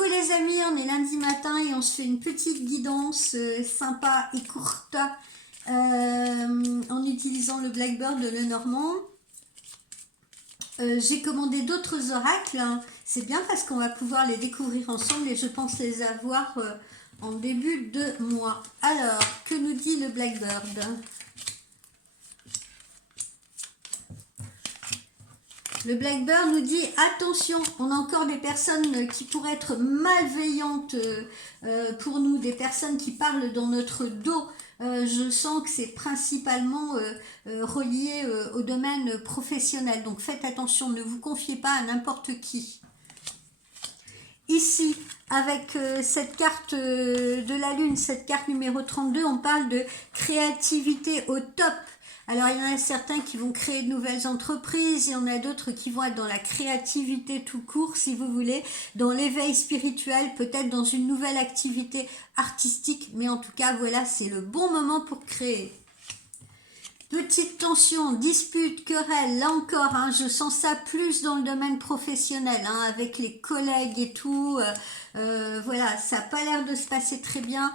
Coucou les amis, on est lundi matin et on se fait une petite guidance sympa et courte en utilisant le Blackbird de Lenormand. J'ai commandé d'autres oracles, hein. C'est bien parce qu'on va pouvoir les découvrir ensemble et je pense les avoir en début de mois. Alors, que nous dit le Blackbird ? Le Blackbird nous dit attention, on a encore des personnes qui pourraient être malveillantes pour nous, des personnes qui parlent dans notre dos. Je sens que c'est principalement relié au domaine professionnel. Donc faites attention, ne vous confiez pas à n'importe qui. Ici, avec cette carte de la Lune, cette carte numéro 32, on parle de créativité au top. Alors, il y en a certains qui vont créer de nouvelles entreprises, il y en a d'autres qui vont être dans la créativité tout court, si vous voulez, dans l'éveil spirituel, peut-être dans une nouvelle activité artistique, mais en tout cas, voilà, c'est le bon moment pour créer. Petite tension, dispute, querelle, là encore, hein, je sens ça plus dans le domaine professionnel, hein, avec les collègues et tout. Voilà, ça n'a pas l'air de se passer très bien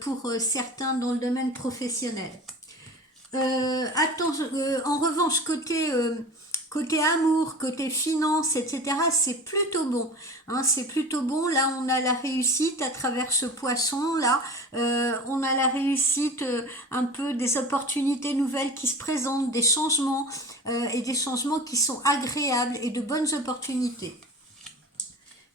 pour certains dans le domaine professionnel. En revanche, côté amour, côté finance, etc., c'est plutôt bon. Hein, c'est plutôt bon. Là, on a la réussite à travers ce poisson-là. On a la réussite, un peu des opportunités nouvelles qui se présentent, des changements, et des changements qui sont agréables et de bonnes opportunités.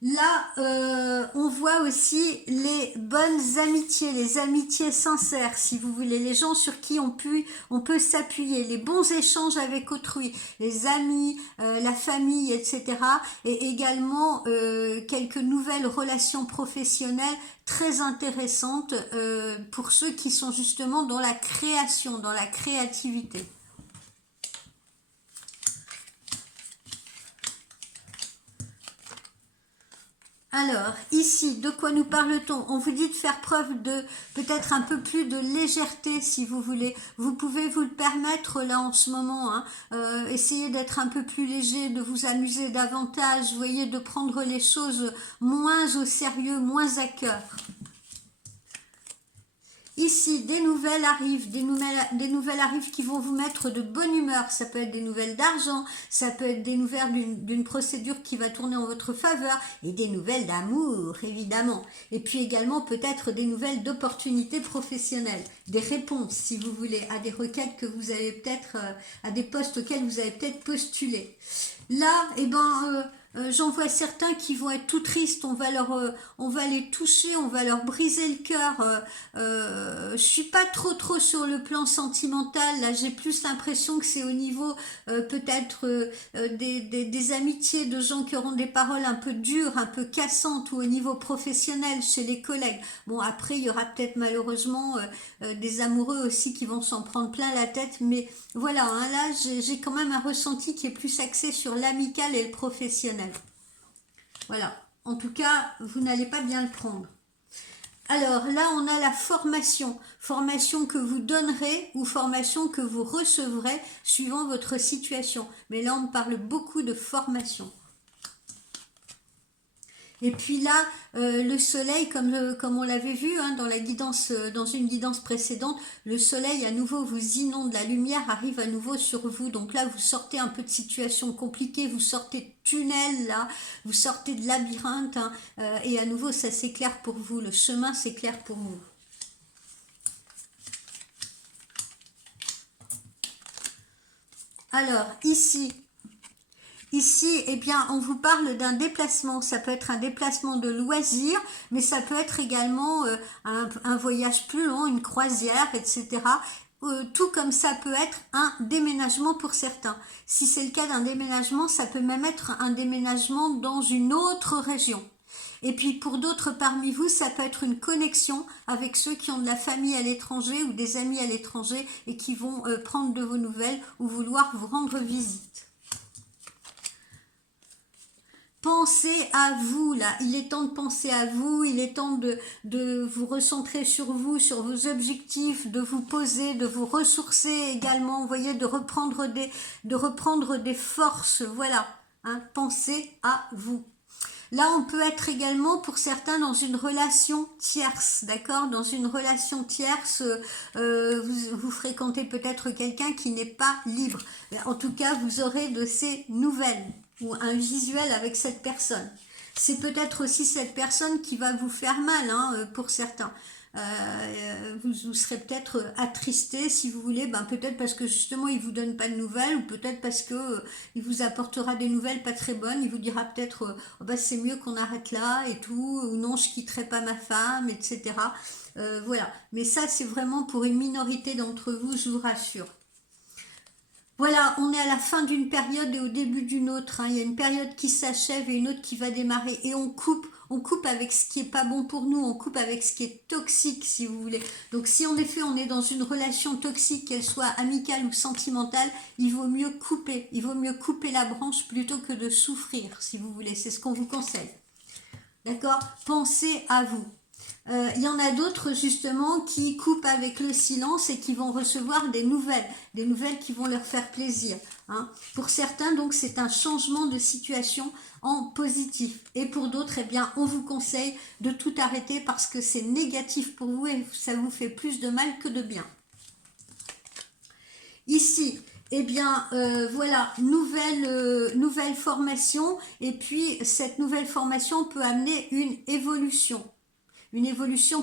Là, on voit aussi les bonnes amitiés, les amitiés sincères, si vous voulez, les gens sur qui on peut s'appuyer, les bons échanges avec autrui, les amis, la famille, etc. Et également quelques nouvelles relations professionnelles très intéressantes pour ceux qui sont justement dans la création, dans la créativité. Alors, ici, de quoi nous parle-t-on? On vous dit de faire preuve de peut-être un peu plus de légèreté, si vous voulez. Vous pouvez vous le permettre là en ce moment. Hein. Essayez d'être un peu plus léger, de vous amuser davantage. Vous voyez, de prendre les choses moins au sérieux, moins à cœur. Ici, des nouvelles arrivent, des nouvelles arrivent qui vont vous mettre de bonne humeur. Ça peut être des nouvelles d'argent, ça peut être des nouvelles d'une procédure qui va tourner en votre faveur et des nouvelles d'amour, évidemment. Et puis également peut-être des nouvelles d'opportunités professionnelles, des réponses, si vous voulez, à des requêtes que vous avez peut-être, à des postes auxquels vous avez peut-être postulé. Là, eh ben... j'en vois certains qui vont être tout tristes, on va les toucher, on va leur briser le cœur. Je suis pas trop sur le plan sentimental, là j'ai plus l'impression que c'est au niveau peut-être des amitiés de gens qui auront des paroles un peu dures, un peu cassantes, ou au niveau professionnel chez les collègues. Bon, après il y aura peut-être malheureusement des amoureux aussi qui vont s'en prendre plein la tête, mais voilà, hein, là j'ai quand même un ressenti qui est plus axé sur l'amical et le professionnel. Voilà, en tout cas, vous n'allez pas bien le prendre. Alors là, on a la formation que vous donnerez ou formation que vous recevrez suivant votre situation. Mais là, on me parle beaucoup de formation. Et puis là, le soleil, comme on l'avait vu hein, dans la guidance, dans une guidance précédente, le soleil à nouveau vous inonde, la lumière arrive à nouveau sur vous. Donc là, vous sortez un peu de situation compliquée, vous sortez de tunnel là, vous sortez de labyrinthe, hein, et à nouveau ça s'éclaire pour vous, le chemin s'éclaire pour vous. Alors ici, eh bien, on vous parle d'un déplacement. Ça peut être un déplacement de loisir, mais ça peut être également un voyage plus long, une croisière, etc. Tout comme ça peut être un déménagement pour certains. Si c'est le cas d'un déménagement, ça peut même être un déménagement dans une autre région. Et puis pour d'autres parmi vous, ça peut être une connexion avec ceux qui ont de la famille à l'étranger ou des amis à l'étranger et qui vont prendre de vos nouvelles ou vouloir vous rendre visite. Pensez à vous, là, il est temps de penser à vous, il est temps de vous recentrer sur vous, sur vos objectifs, de vous poser, de vous ressourcer également, vous voyez, de reprendre des forces, voilà, hein, pensez à vous. Là, on peut être également pour certains dans une relation tierce, d'accord? Dans une relation tierce, vous fréquentez peut-être quelqu'un qui n'est pas libre. En tout cas, vous aurez de ces nouvelles ou un visuel avec cette personne. C'est peut-être aussi cette personne qui va vous faire mal, hein, pour certains. Vous serez peut-être attristé si vous voulez, peut-être parce que justement il vous donne pas de nouvelles, ou peut-être parce que il vous apportera des nouvelles pas très bonnes, il vous dira peut-être c'est mieux qu'on arrête là et tout, ou non je quitterai pas ma femme, etc. Voilà, mais ça c'est vraiment pour une minorité d'entre vous, je vous rassure. Voilà, on est à la fin d'une période et au début d'une autre, hein. Il y a une période qui s'achève et une autre qui va démarrer. Et on coupe avec ce qui est pas bon pour nous, on coupe avec ce qui est toxique, si vous voulez. Donc si en effet on est dans une relation toxique, qu'elle soit amicale ou sentimentale, il vaut mieux couper. Il vaut mieux couper la branche plutôt que de souffrir, si vous voulez. C'est ce qu'on vous conseille. D'accord? Pensez à vous. Il y en a d'autres justement qui coupent avec le silence et qui vont recevoir des nouvelles qui vont leur faire plaisir, hein. Pour certains donc c'est un changement de situation en positif, et pour d'autres eh bien on vous conseille de tout arrêter parce que c'est négatif pour vous et ça vous fait plus de mal que de bien. Ici eh bien voilà, nouvelle formation, et puis cette nouvelle formation peut amener une évolution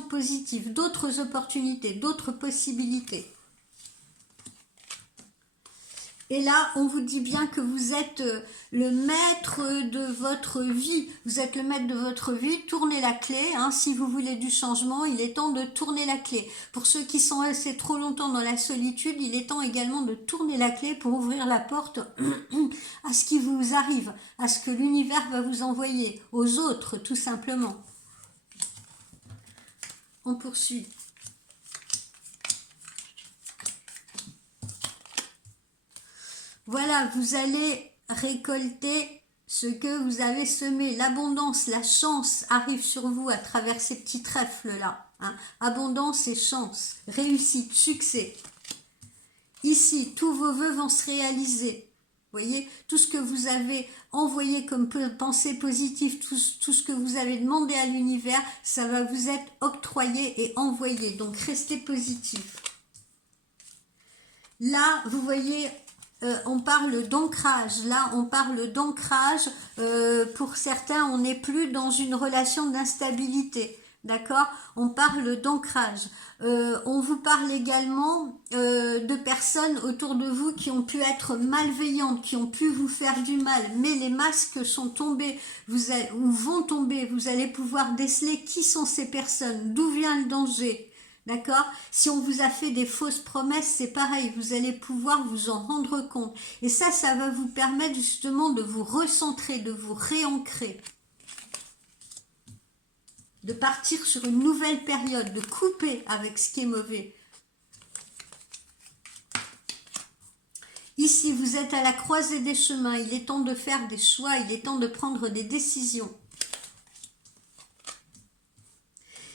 positive, d'autres opportunités, d'autres possibilités. Et là, on vous dit bien que vous êtes le maître de votre vie. Vous êtes le maître de votre vie. Tournez la clé, hein. Si vous voulez du changement, il est temps de tourner la clé. Pour ceux qui sont restés trop longtemps dans la solitude, il est temps également de tourner la clé pour ouvrir la porte à ce qui vous arrive, à ce que l'univers va vous envoyer, aux autres, tout simplement. On poursuit. Voilà, vous allez récolter ce que vous avez semé. L'abondance, la chance arrive sur vous à travers ces petits trèfles-là, hein. Abondance et chance, réussite, succès. Ici, tous vos vœux vont se réaliser. Vous voyez, tout ce que vous avez envoyé comme pensée positive, tout ce que vous avez demandé à l'univers, ça va vous être octroyé et envoyé. Donc, restez positif. Là, vous voyez, on parle d'ancrage. Là, on parle d'ancrage. Pour certains, on n'est plus dans une relation d'instabilité. D'accord? On parle d'ancrage. On vous parle également de personnes autour de vous qui ont pu être malveillantes, qui ont pu vous faire du mal, mais les masques sont tombés, ou vont tomber. Vous allez pouvoir déceler qui sont ces personnes, d'où vient le danger. D'accord? Si on vous a fait des fausses promesses, c'est pareil, vous allez pouvoir vous en rendre compte. Et ça va vous permettre justement de vous recentrer, de vous réancrer, de partir sur une nouvelle période, de couper avec ce qui est mauvais. Ici, vous êtes à la croisée des chemins, il est temps de faire des choix, il est temps de prendre des décisions.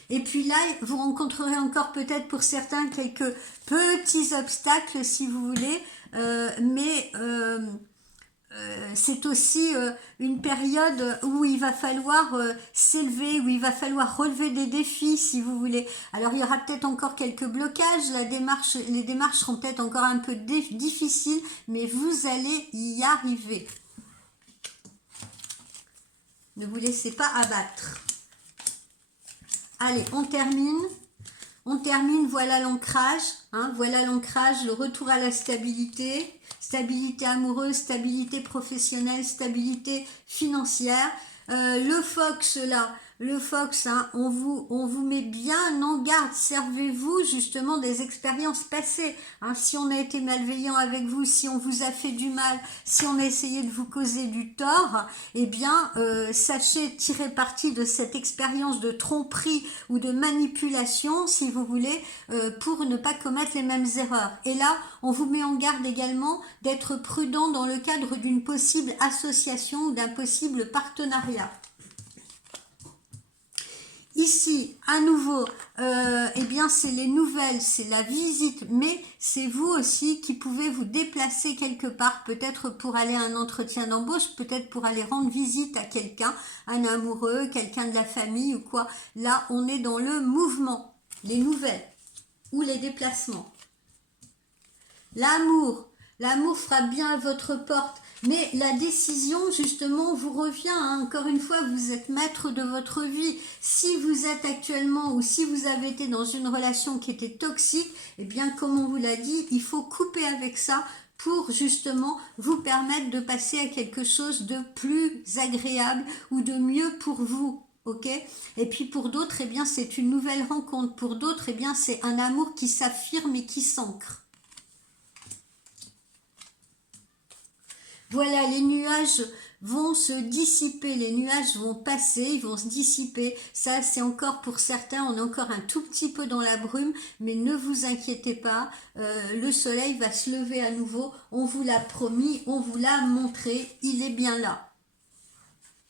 Et puis là, vous rencontrerez encore peut-être pour certains quelques petits obstacles, si vous voulez, mais c'est aussi une période où il va falloir s'élever, où il va falloir relever des défis, si vous voulez. Alors, il y aura peut-être encore quelques blocages, les démarches seront peut-être encore un peu difficiles, mais vous allez y arriver. Ne vous laissez pas abattre. Allez, on termine. Voilà l'ancrage, hein, voilà l'ancrage, le retour à la stabilité, stabilité amoureuse, stabilité professionnelle, stabilité financière. Le fox là, hein, on vous met bien en garde, servez-vous justement des expériences passées, hein. Si on a été malveillant avec vous, si on vous a fait du mal, si on a essayé de vous causer du tort, eh bien sachez tirer parti de cette expérience de tromperie ou de manipulation, si vous voulez, pour ne pas commettre les mêmes erreurs. Et là, on vous met en garde également d'être prudent dans le cadre d'une possible association ou d'un possible partenariat. Ici, à nouveau, eh bien c'est les nouvelles, c'est la visite, mais c'est vous aussi qui pouvez vous déplacer quelque part, peut-être pour aller à un entretien d'embauche, peut-être pour aller rendre visite à quelqu'un, un amoureux, quelqu'un de la famille ou quoi. Là, on est dans le mouvement, les nouvelles ou les déplacements. L'amour, l'amour frappe bien à votre porte. Mais la décision, justement, vous revient. Hein. Encore une fois, vous êtes maître de votre vie. Si vous êtes actuellement ou si vous avez été dans une relation qui était toxique, eh bien, comme on vous l'a dit, il faut couper avec ça pour justement vous permettre de passer à quelque chose de plus agréable ou de mieux pour vous. Ok. Et puis pour d'autres, eh bien, c'est une nouvelle rencontre. Pour d'autres, eh bien, c'est un amour qui s'affirme et qui s'ancre. Voilà, les nuages vont se dissiper, les nuages vont passer, ils vont se dissiper. Ça, c'est encore pour certains, on est encore un tout petit peu dans la brume, mais ne vous inquiétez pas, le soleil va se lever à nouveau. On vous l'a promis, on vous l'a montré, il est bien là.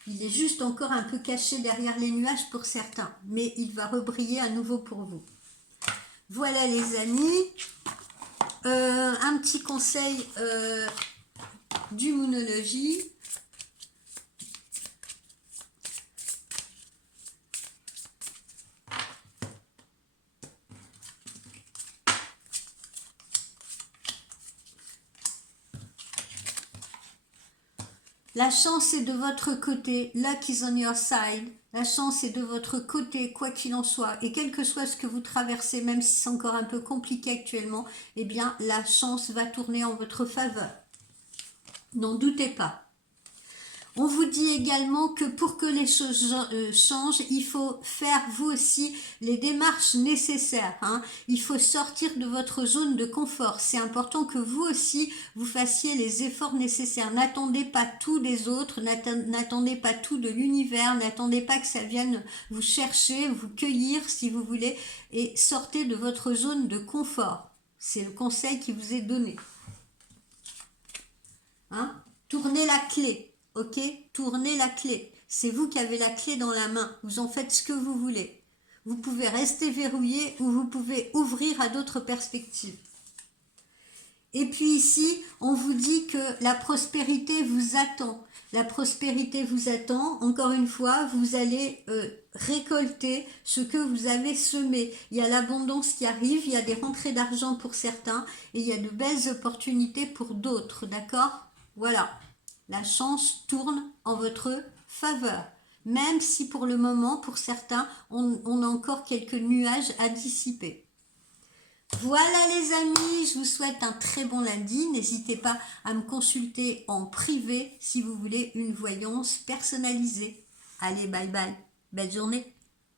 Il est juste encore un peu caché derrière les nuages pour certains, mais il va rebriller à nouveau pour vous. Voilà les amis, un petit conseil du Moonologie. La chance est de votre côté, luck is on your side. La chance est de votre côté, quoi qu'il en soit. Et quel que soit ce que vous traversez, même si c'est encore un peu compliqué actuellement, eh bien, la chance va tourner en votre faveur. N'en doutez pas. On vous dit également que pour que les choses changent, il faut faire vous aussi les démarches nécessaires. Hein. Il faut sortir de votre zone de confort. C'est important que vous aussi, vous fassiez les efforts nécessaires. N'attendez pas tout des autres, n'attendez pas tout de l'univers, n'attendez pas que ça vienne vous chercher, vous cueillir si vous voulez, et sortez de votre zone de confort. C'est le conseil qui vous est donné. Hein. Tournez la clé. Ok, tournez la clé. C'est vous qui avez la clé dans la main. Vous en faites ce que vous voulez. Vous pouvez rester verrouillé ou vous pouvez ouvrir à d'autres perspectives. Et puis ici, on vous dit que la prospérité vous attend. La prospérité vous attend. Encore une fois, vous allez récolter ce que vous avez semé. Il y a l'abondance qui arrive, il y a des rentrées d'argent pour certains et il y a de belles opportunités pour d'autres. D'accord ? Voilà. La chance tourne en votre faveur, même si pour le moment, pour certains, on a encore quelques nuages à dissiper. Voilà les amis, je vous souhaite un très bon lundi. N'hésitez pas à me consulter en privé si vous voulez une voyance personnalisée. Allez, bye bye, belle journée.